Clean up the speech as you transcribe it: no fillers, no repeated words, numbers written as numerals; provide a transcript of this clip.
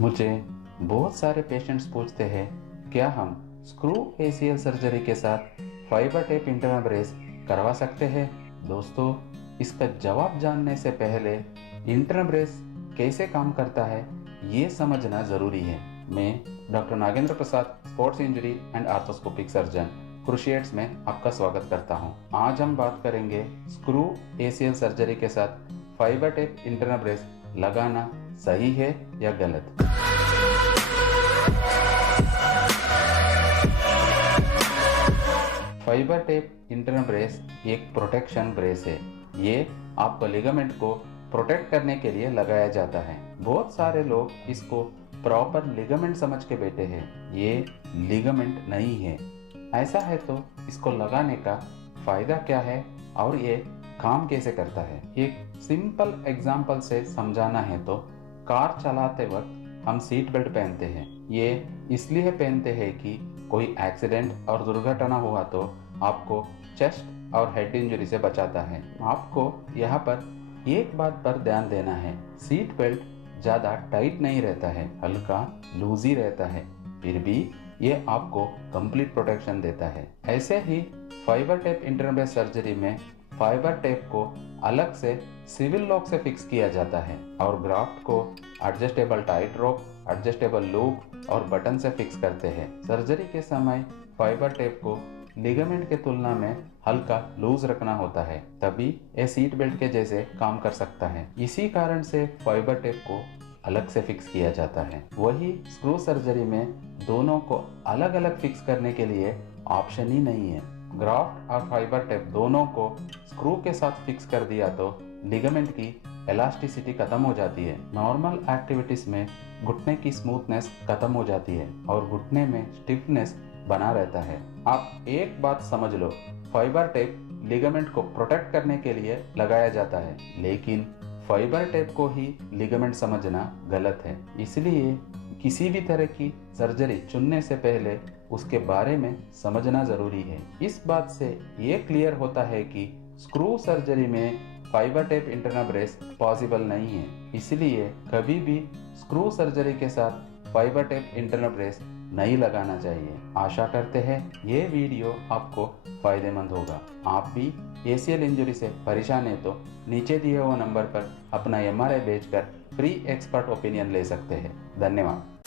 मुझे बहुत सारे पेशेंट्स पूछते हैं, क्या हम स्क्रू एसीएल सर्जरी के साथ फाइबर टेप इंटरनल ब्रेस करवा सकते हैं? दोस्तों, इसका जवाब जानने से पहले इंटरनल ब्रेस कैसे काम करता है ये समझना ज़रूरी है। मैं doctor Nagendra Prasad, sports injury and arthroscopic surgeon, cruciates में आपका स्वागत करता हूं। आज हम बात करेंगे स्क्रू एसीएल सर्जरी के साथ फाइबर टेप इंटरनल ब्रेस लगाना सही है या गलत। फाइबर टेप इंटरनल ब्रेस एक प्रोटेक्शन ब्रेस है। ये आपको लिगामेंट को प्रोटेक्ट करने के लिए लगाया जाता है। बहुत सारे लोग इसको प्रॉपर लिगामेंट समझ के बैठे हैं। ये लिगामेंट नहीं है। ऐसा है तो इसको लगाने का फायदा क्या है और ये काम कैसे करता है? एक सिंपल एग्जांपल से समझाना है तो कार चलाते वक्त हम सीट बेल्ट पहनते हैं। ये इसलिए पहनते हैं कि कोई एक्सीडेंट और दुर्घटना हुआ तो आपको चेस्ट और हेड इंजरी से बचाता है। आपको यहाँ पर एक बात पर ध्यान देना है, सीट बेल्ट ज़्यादा टाइट नहीं रहता है, हल्का लूज ही रहता है, फिर भी ये आपको कंप्लीट प्रोटेक्शन देता है। ऐसे ही fibre tape internal brace surgery में फाइबर टेप को अलग से सिविल लॉक से फिक्स किया जाता है और ग्राफ्ट को एडजस्टेबल टाइट रोप, एडजस्टेबल लूप और बटन से फिक्स करते हैं। सर्जरी के समय फाइबर टेप को लिगामेंट के तुलना में हल्का लूज रखना होता है, तभी ये सीट बेल्ट के जैसे काम कर सकता है। इसी कारण से फाइबर टेप को अलग से फिक्स किया जाता है। वही स्क्रू सर्जरी में दोनों को अलग अलग फिक्स करने के लिए ऑप्शन ही नहीं है। ग्राफ्ट और फाइबर टेप दोनों को स्क्रू के साथ फिक्स कर दिया तो लिगामेंट की इलास्टिसिटी खत्म हो जाती है। नॉर्मल एक्टिविटीज में घुटने की स्मूथनेस खत्म हो जाती है और घुटने में स्टिफनेस बना रहता है। आप एक बात समझ लो, फाइबर टेप लिगामेंट को प्रोटेक्ट करने के लिए लगाया जाता है, लेकिन फाइबर टेप को ही लिगामेंट समझना गलत है। इसलिए किसी भी तरह की सर्जरी चुनने से पहले उसके बारे में समझना जरूरी है। इस बात से ये क्लियर होता है कि स्क्रू सर्जरी में fibre tape internal brace possible नहीं है, इसलिए कभी भी स्क्रू सर्जरी के साथ फाइबर टेप इंटरनल ब्रेस नहीं लगाना चाहिए। आशा करते हैं ये वीडियो आपको फायदेमंद होगा। आप भी एसीएल इंजरी से परेशान है तो नीचे दिए हुए नंबर पर अपना एमआरआई भेजकर फ्री एक्सपर्ट ओपिनियन ले सकते हैं। धन्यवाद।